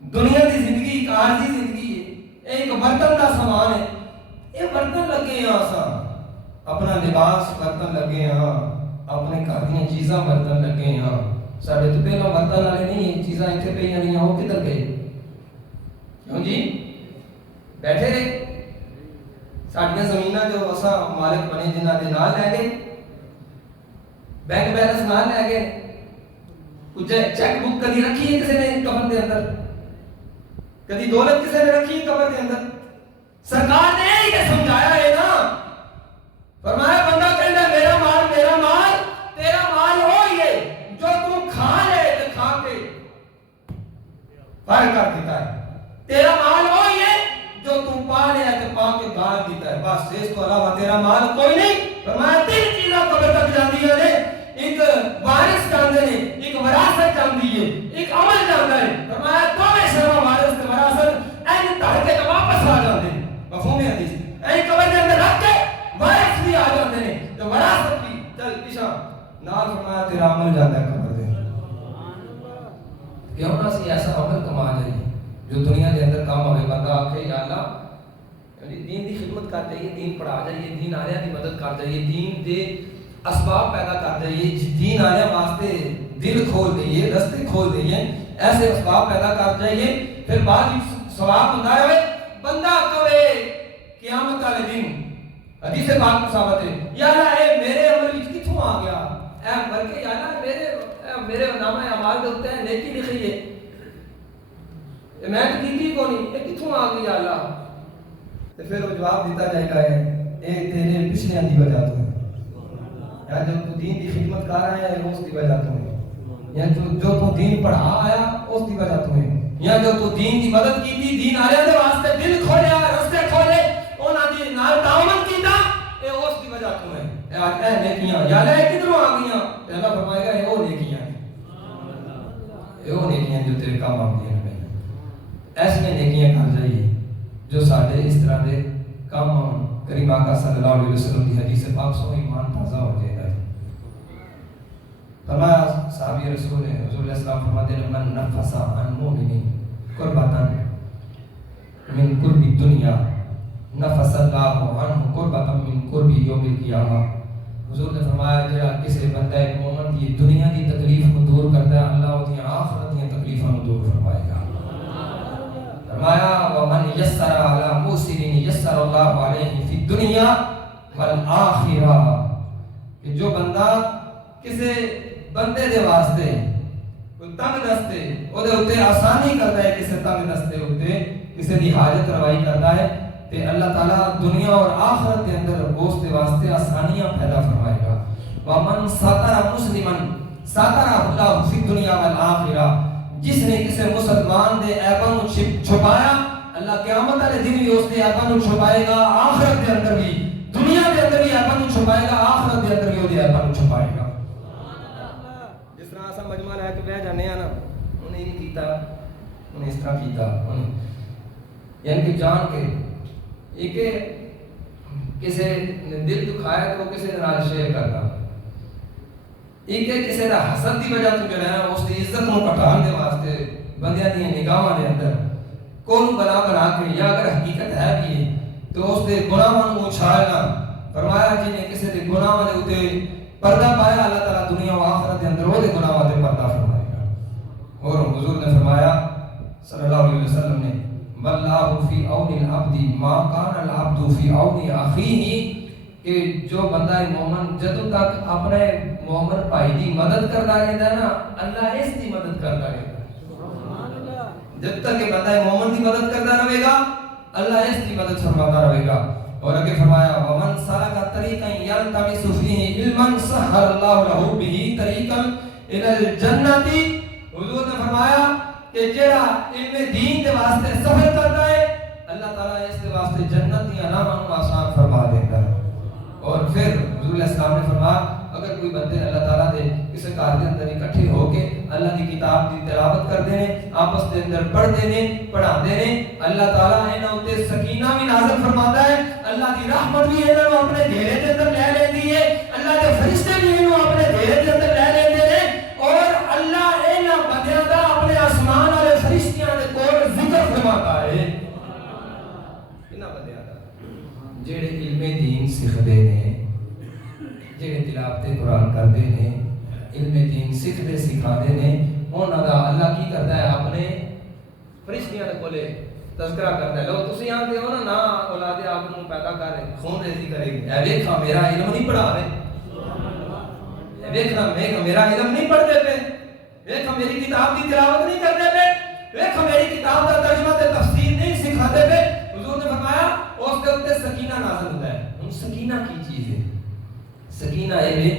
دنیا دی زندگی ایک عارضی زندگی ہے، ایک برتن دا سامان ہے، یہ برتن لگے ہیں آساں، اپنا لباس برتن لگے ہیں، اپنے گھر دیا چیزاں برتن لگے ہیں، ساڑھے تو پہلا برتن والے نہیں چیزاں اتنے پہ نہیں ہیں، وہ کدھر گئے کیوں جی بیٹھے رہے، ساڑھیاں زمینہ جو اسا مالک بنے جنہ دے نال لے گئے، بینک بیلنس نال لے گئے، کچھ چیک بک کدی رکھی ہے کسی نے کفن دے اندر، کدی دولت کسی نے رکھی ہے کفن دے اندر، سرکار نے یہ سمجھایا ہے نا، فرمایا بندہ کہنا میرا مال تیرا مال ہو یہ جو تم کھا لے تو کھا کے فائر کر دیتا ہے، تیرا مال ہو یہ جو تم پا لے تو پا کے گال دیتا ہے، بس اس کو علاوہ تیرا مال کوئی نہیں۔ فرمایا تین چیزیں قبر تک جاندی ہے، ایک وارث جاندے نے، ایک وراثت جاندی ہے، ایک عمل جاندا ہے، فرمایا دوویں شیواں وارث تے وراثت این تڑ کے واپس آ جاندے ہیں، مفہوم ہے حدیث، این قبر کے اندر رکھ کے وارث بھی آ جاندے ہیں تو وراثت بھی چل پیچھے نال، فرمایا تیرا عمل جاندا ہے قبر دے کیوں نہ سی ایسا عمل کما جائے جو دنیا کے اندر کام ہوئے، بندہ آکھے یا اللہ دین دی خدمت کر جائیے، دین پڑھا جائیے، دین آلیاں دی مدد کر جائیے، دین دے اسباب پیدا کر جائیے، دین آلیاں واسطے دل کھول دئیے، رستے کھول دئیے، ایسے اسباب پیدا کر جائیے، پھر بعد ثواب ہوتا ہے بندہ کہے قیامت والے دن حدیث پاک میں ثابت ہے یا اللہ اے میرے عمل وچ کتھوں آ گیا، اے بلکہ یا اللہ میرے نامہ اعمال دے اوتے نیکی لکھی ہے، میں تو کیتی کو نہیں، یہ کتھوں آ گئی یا اللہ، تو پھر وہ جواب دیتا جائے گا اے تیرے پچھلے دی وجہ تو ہے، یا جو تو دین دی خدمت کر رہا ہے اس دی وجہ تو ہے، یا جو تو دین پڑھا آیا اس دی وجہ تو ہے، یا جو تو دین دی مدد کی تھی، دین آلے دے واسطے دل کھولیا، رستے کھولے، انہاں دی نال تعاون کیتا، اے اس دی وجہ تو ہے، اے نیکیاں یا اللہ کدھروں آ گئیاں، اللہ فرمائے گا اے وہ نیکیاں ہیں، اے وہ نیکیاں جو تیرے کام آتی ہیں، ایسی نیکیاں کر جائیے جو ساڈے اس طرح دے کام کریم آقا صلی اللہ علیہ وسلم کی حدیث پاک سو ایمان تازہ ہو جائے گا۔ فرمایا صحابی رسول ہے حضور علیہ السلام فرماتے ہیں من نفس عن مومن کربتاً من قرب الدنیا نفس اللہ عنہ قربۃ من قرب یوم القیامہ. حضور نے فرمایا جڑا کسی بندہ مومن کی دنیا کی تکلیف کو دور کرتا ہے اللہ اس کی آخرت کی تکلیفوں کو دور فرمائے گا. فرمایا ومن یسر علی موسر یسر اللہ علیہ فی الدنیا والآخرہ کہ جو بندہ کسی بندے دے واسطے کوئی تنگ دستے او دے اوتے آسانی کرتا ہے کسی تنگ دستے اوتے کسی دی حاجت روائی کرتا ہے تے اللہ تعالیٰ دنیا اور آخرت کے اندر اس دے واسطے آسانیاں پیدا فرمائے گا. ومن ساتر مسلمن ساتر اللہ فی الدنیا والآخرہ جس نے کسی مسلمان دے عیبوں کو چھپایا اللہ قیامت والے دن بھی اس دے عیبوں کو چھپائے گا آخرت کے اندر بھی دنیا کے اندر بھی عیبوں کو چھپائے گا آخرت کے اندر بھی اس دے عیبوں کو چھپائے گا. جس طرح اسا مجمع لے کے بیٹھ جانے ہیں نا انہیں نہیں کیتا انہیں اس طرح کیتا یعنی کہ جان کے ایک کسی نے دل دکھایا تو کسی نال شیئر کرنا ایک کسی دا حسد دی وجہ تو جڑا ہے اس دی عزت کو کٹان دے واسطے بندیاں دی نگاہاں دے اندر کون بنا بنا کے یا اگر حقیقت ہے بھی تو اس دے گناہاں کو اچھالنا. فرمایا جی نے کسی دے گناہاں دے اوتے پردہ پایا اللہ تعالیٰ دنیا و آخرت دے اندر وہ دے گناہاں دے پردہ فرمائے گا. اور حضور نے فرمایا صلی اللہ علیہ وسلم نے واللہ فی عون العبد ما کان العبد فی عون اخیہ کہ جو بندہ مومن جدوں تک اپنے مومن بھائی دی مدد کرتا رہتا ہے نا اللہ اس دی مدد کرتا رہتا ہے. جب تک کہ بندہ مومن کی مدد کرتا رہے گا اللہ اس کی مدد فرماتا رہے گا. اور آگے فرمایا ومن سلک طریقا یلتمس فیہ علما سہل اللہ لہ بہ طریقا الی الجنۃ. حضور نے فرمایا کہ جڑا علم دین کے واسطے سفر کرتا ہے اللہ تعالیٰ اس کے واسطے جنت یا راہوں کو آسان فرما دیتا ہے. اور پھر حضور علیہ السلام نے فرمایا اگر کوئی بندے اللہ تعالیٰ دے کسی گھر کے اندر اکٹھے ہو کے اللہ کی کتاب کی تلاوت کرتے ہیں آپس کے اندر پڑھتے ہیں پڑھاتے ہیں اللہ تعالیٰ انہاں اوتے سکینہ بھی نازل فرماتا ہے اللہ کی رحمت بھی انہاں نوں اپنے گھیرے کے اندر لے لیندی ہے اللہ کے فرشتے بھی انہاں اپنے گھیرے کے اندر لے لیندے ہیں اور اللہ انہاں بندیاں دا اپنے آسمان والے فرشتیاں دے کول ذکر فرماتا ہے. انہاں بندیاں دا جڑے علم دین سکھدے نے جڑے تلاوت قرآن کرتے ہیں علم دین سکھتے سکھاتے ہیں انہاں دا اللہ کی کرتا ہے اپنے فرشتیاں دے کولے تذکرہ کرتا ہے. لو تسی آندے ہو نا اولاد آپ کو پیدا کر رہے خون ریزی کرے گی اے ویکھا میرا علم نہیں پڑھا رہے اے ویکھنا میرا علم نہیں پڑھتے پہ ویکھا میری کتاب کی تلاوت نہیں کرتے پہ ویکھا میری کتاب کا ترجمہ تے تفسیر نہیں سکھاتے پہ. حضور نے فرمایا اس کے اوپر سکینہ نازل ہوتا ہے. ہن سکینہ کی چیز ہے سکینہ ہے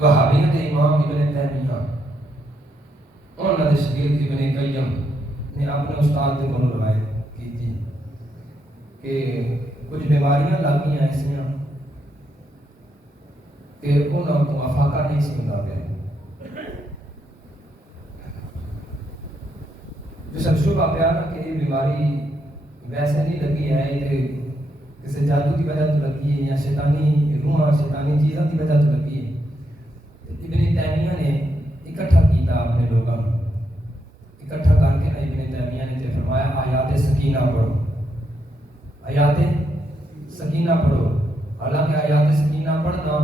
وہابیہ کے امام ابن تیمیہ انہوں نے شاگرد ابن قیم نے اپنے استاد کے کولوں روایت کی تھی کہ کچھ بیماریاں لگ گئی ایسیاں کہ انہوں کو افاقہ نہیں سنتا پیا جو سب شبہ پیا نا کہ یہ بیماری ویسے نہیں لگی ہے کہ کسی جادو کی وجہ تو لگی ہے یا شیطانی روحاں شیطانی چیزوں کی وجہ تو لگی ہے. ابن تیمیہ نے اکٹھا کیتا اپنے لوگوں اکٹھا کر کے ابن تیمیہ نے فرمایا آیات سکینہ پڑھو آیات سکینہ پڑھو. حالانکہ آیات سکینہ پڑھنا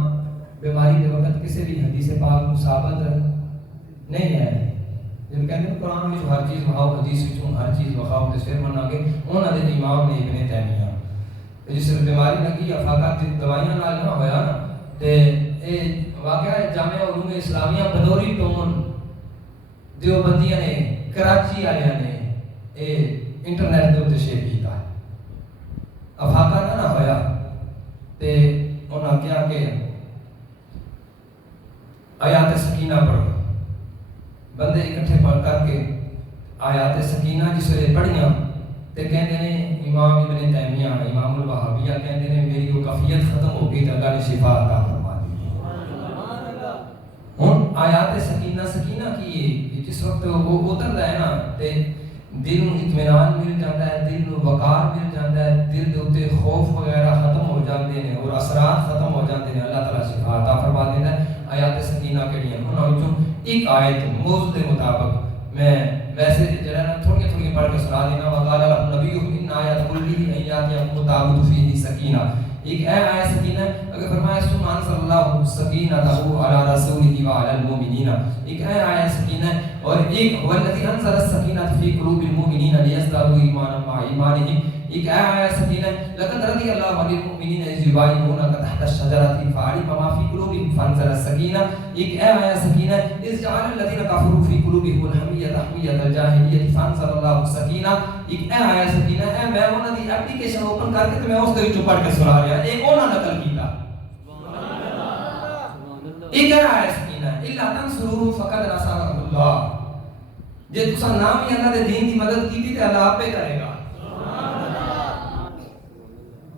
بیماری کے وقت کسی بھی حدیث پاک کو ثابت نہیں ہے. جب کہتے ہیں قرآن میں ہر چیز وہاؤ حدیث میں ہر چیز وہاؤ تو پھر منا کے انہوں نے امام نے ابن تیمیہ جس بیماری لگی افاقہ دوائیاں نال نہ ہویا نا تے اے واقعہ جامعہ علوم اسلامیہ بنوری ٹون دیوبندیاں نے کراچی والے نے اے انٹرنیٹ دے اوتے شیئر کیتا ہے افاقہ نہ ہویا تے انہاں کیا کہ آیات سکینہ پڑھو بندے اکٹھے پڑھ کر کے آیات سکینہ جس ویلے پڑھیاں تے کہندے نے امام ابن تیمیہ امام الوہابیہ کہندے نے میری وہ کفیت ختم ہو گئی تے اللہ نے شفا عطا فرما دی. ہن آیات سکینہ کی ہے جس وقت وہ اتردا ہے نا تے دل نوں اطمینان مل جاتا ہے دل نوں وقار مل جاتا ہے دل دے اوتے خوف وغیرہ ختم ہو جاندے نے اور اثرات ختم ہو جاندے نے اللہ تعالی شفا عطا فرما دیندا ہے. آیات سکینہ کیڑیاں انہاں وچوں ایک آیت موضوع کے مطابق میں ویسے جڑا نا تھوڑی پڑھ کے سنا دینا وقال النبی ان آیات کلی ایات یقوم تابوت فیہ سکینہ. ایک آیا سکینہ اگر فرمایا سبحان صلی اللہ سکینہ تہو علی رسولہ و علی المؤمنین. ایک آیا سکینہ اور ایک والذی انزل السکینہ فی قلوب المؤمنین لیزدادوا ایمانا مع ایمانہم. ایک آیا سکینہ لقد رضی اللہ عن المؤمنین اذ یبایعونک تحت الشجرۃ فعلم ما فی قلوبہم فانزل السکینہ. ایک آیا سکینہ اذ جعل الذین کفروا فی قلوبہم الحمیۃ حمیۃ الجاہلیۃ فانزل اللہ السکینہ. ایک آیا سکینہ ہے میں انہاں دی اپلیکیشن اوپن کر کے تے میں اس دے وچوں پڑھ کے سنا رہا ایک انہاں نقل کیتا. ایک آیا سکینہ الا تنصروا فقد نصرہ اللہ. جے تساں نام ہی اللہ دے دین دی مدد کیتی تے اللہ آپ پہ کرے گا.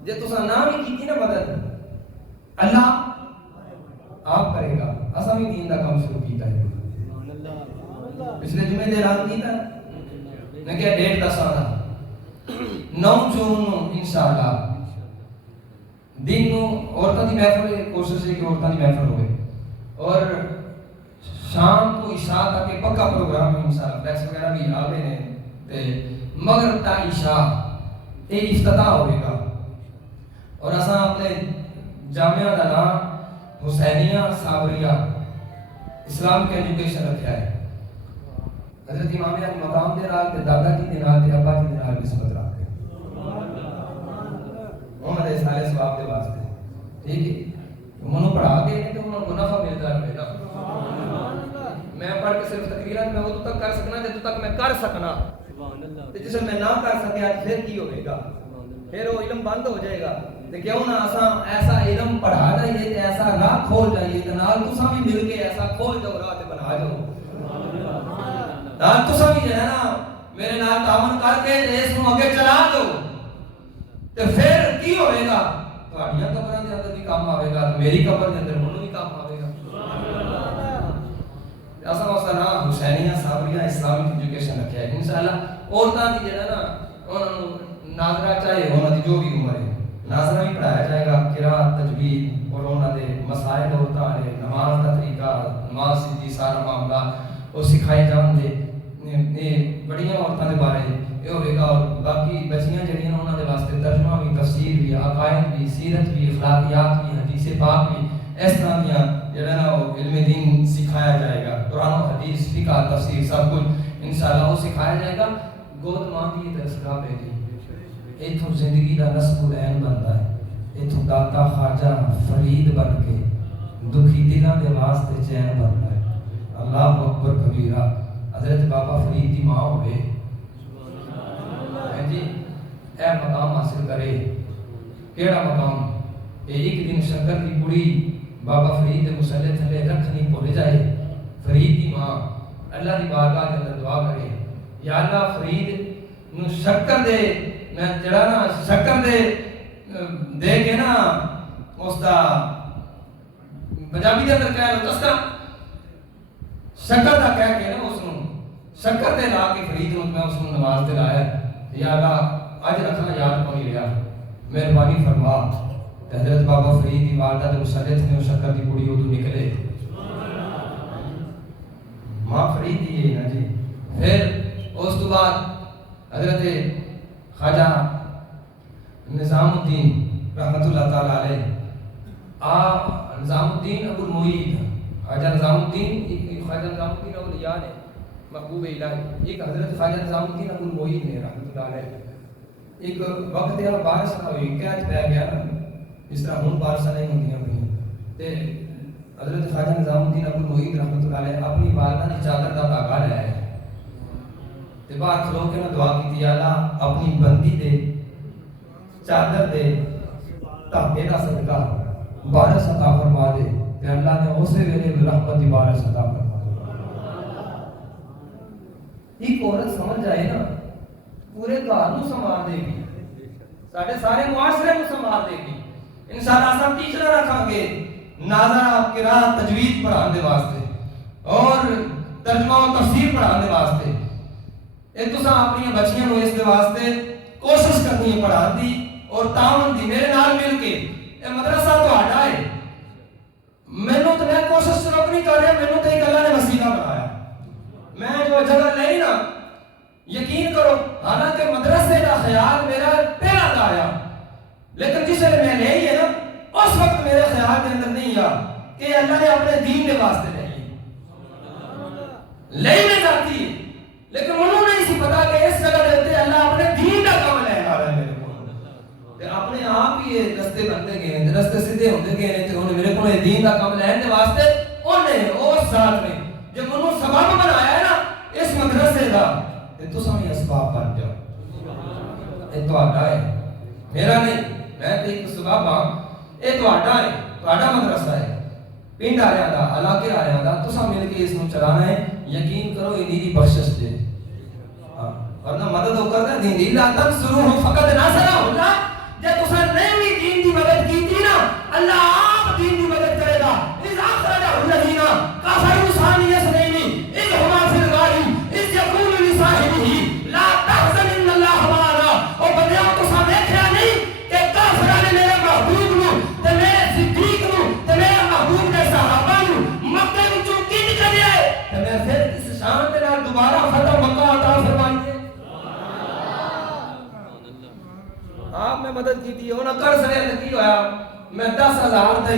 جے تساں نام ہی کیتی نا مدد اللہ آپ کرے گا. اساں بھی دین دا کام شروع کیتا ہے پچھلے جمعے دے اعلان کیتا میں کہ ڈیٹ دساں 9 جون نو انشاءاللہ دن نو عورتاں دی محفل کوشش ہے کہ عورتاں دی محفل ہوے اور شام کو عشاء تک پکا پروگرام ہے انشاءاللہ. فلیکس وغیرہ بھی آ گئے ہیں تے مغرب تا عشاء یہ افتتاح ہوئے گا. اور اساں اپنے جامعہ دا نام حسینیہ صابریہ اسلامک ایجوکیشن رکھا ہے. حضرت امام علی مقام دے نال تے دادا جی دے نال تے ابا جی دے نال نسبت رکھ کے انہاں دے سارے ثواب دے واسطے ٹھیک ہے. منو پڑھا کے تے انہاں کو نفع ملتا رہے گا. میں پڑھ کے صرف تقریرات میں وہ تک کر سکنا جب تک میں کر سکنا تے جس میں نہ کر سکیا پھر کی ہوئے گا پھر وہ علم بند ہو جائے گا. تے کیوں نہ اساں ایسا علم پڑھا جائیے تے ایسا راہ کھول جائیے تے نال تساں بھی مل کے ایسا کھول جاؤ راہ تے بنا جاؤ. تساں بھی جو ہے نا میرے نال تعاون کر کے اس نو اگے چلا دو تے پھر کی ہوئے گا تہاڈیاں قبراں دے اندر بھی کام آوے گا تے میری قبر دے اندر منوں بھی کام آوے گا. اساں واسطے نا حسینیہ صابریہ اسلامک ایجوکیشن رکھیا ہے انشاءاللہ. عورتاں دی جو ہے نا انہاں نوں ناظرہ چاہے انہاں دی جو بھی عمر ہے ناظرہ بھی پڑھایا جائے گا قرات تجوید اور انہاں دے مسائل عورتاں دے نماز دا طریقہ نماز سیدھی سارا معاملہ وہ سکھائے جان دے بڑیاں عورتاں دے بارے یہ ہوئے گا. اور باقی بچیاں جڑیاں انہاں دے واسطے ترجمہ بھی تفسیر بھی عقائد بھی سیرت بھی اخلاقیات بھی حدیث پاک بھی اس طرح دیاں جڑا نا علم دین سکھایا جائے گا. قرآن و حدیث فقہ تفسیر سب کچھ انشاءاللہ وہ سکھایا جائے گا. گود ماں دی دستگاہ پہ دی ایتھوں زندگی دا نصب العین بنتا ہے. ایتھوں داتا خواجہ فرید بن کے دکھی دلاں دے واسطے چین بنتا ہے. اللہ اکبر کبیرہ. حضرت بابا فرید دی ماں ہوئے جی اے مقام حاصل کرے. کیڑا مقام؟ ایک دن شکر دی کڑی بابا فرید دے مسلے تھلے رکھنی بھول جائے. فرید دی ماں اللہ دی بارگاہ کے اندر دعا کرے یا اللہ فرید نو شکر دے میں جڑا نا شکر دے کے نا اس دا پنجابی دے اندر کہہ لو دستا شکر دا کہہ کے نا اس نو شکر دے لا کے فرید نو میں اس نو نماز تے لایا یا اللہ اج رکھنا یاد کوئی لیا مہربانی فرما. حضرت بابا فرید دی والدہ دے مسلے تھے وہ شکر دی کڑی ادو نکلے ماں فرید دی ہے نا جی. پھر اس تو بعد حضرت خواجہ نظام الدین رحمت اللہ تعالی علیہ نظام الدین ابو المعید خواجہ نظام الدین خواجہ نظام الدین اولیاء نے محبوب الہی. ایک حضرت خواجہ نظام الدین ابو المعید نے رحمت اللہ علیہ ایک وقت ہے بارش ہوئی قید پہ گیا نا اس طرح ہوں بارشاں نہیں ہوندیاں پئیاں تے حضرت خواجہ نظام الدین ابو المعید رحمت اللہ علیہ اپنی والدہ کی چادر کا داغا لے آئے تے باہر کھلو کے نا دعا کی اللہ اپنی بندی دے چادر دے تابے دا صدقہ بارش عطا فرما دے تے اللہ نے اسی ویلے رحمت دی بارش عطا فرما دی. ایک عورت سمجھ جائے نا پورے گھر نو سنبھال دے گی ساڈے سارے معاشرے نو سنبھال دے گی. انشاءاللہ سب ٹیچر رکھاں گے ناظرہ قرات تجوید پڑھانے واسطے اور ترجمہ و تفسیر پڑھانے واسطے. اے تساں اپنی بچیاں نو اس دے واسطے کوشش کرنی ہے پڑھان دی اور تعاون دی میرے نال مل کے. اے مدرسہ تہاڈا ہے مینوں تے میں کوشش شروع نہیں کر رہا مینوں تے اللہ نے وسیلہ بنایا. میں جو جگہ لئی نا دنیا کہ اللہ نے اپنے دین کے واسطے لئی میں جاتی ہے، لیکن انہوں نے اسی پتا کہ اس جگہ دیتے اللہ اپنے دین کا کام لے آ رہا ہے میرے کو، اپنے آپ ہی یہ رستے بنتے گئے ہیں، رستے سیدھے ہوتے گئے ہیں، انہوں نے میرے کو دین کا کام لینے واسطے انہیں اس ساتھ میں جب انہوں سبب بنایا ہے نا اس مدرسے کا تو سامنے اسباب بن جاؤ، یہ تو آڈا ہے میرا نہیں، میں تو ایک سبب ہاں، یہ تو آڈا ہے، تو آڈا مدرسہ ہے، پنڈ آ رہا تھا، علاقے آ رہا تھا، تو سب مل کے اس کو چلانا ہے، یقین کرو یہ نیری بخشش دے ورنہ مدد ہو کرتا دین دی اللہ تنصروا فقد نصرہ اللہ، جب تسا نہیں بھی دین دی مدد کی تھی نا اللہ آپ دین دی مدد کرے گا، اذ اخرجہ الذین کفروا ثانی اثنین اذ ہما فی الغار اذ یقول لصاحبہ لا تحزن ان اللہ معنا، او بندیاں تسا دیکھیا نہیں کہ کافراں نے میرے محبوب نو تے میرے صدیق نو تے میرے محبوب دے صحابہ نو مکے وچوں کی نکلیا ہے تے میں پھر اس شان دے نال دوبارہ فتح مکہ عطا فرمائی ہے، آپ میں مدد کی تھی، انہوں نے کر سکے تو کی ہویا، میں 10,000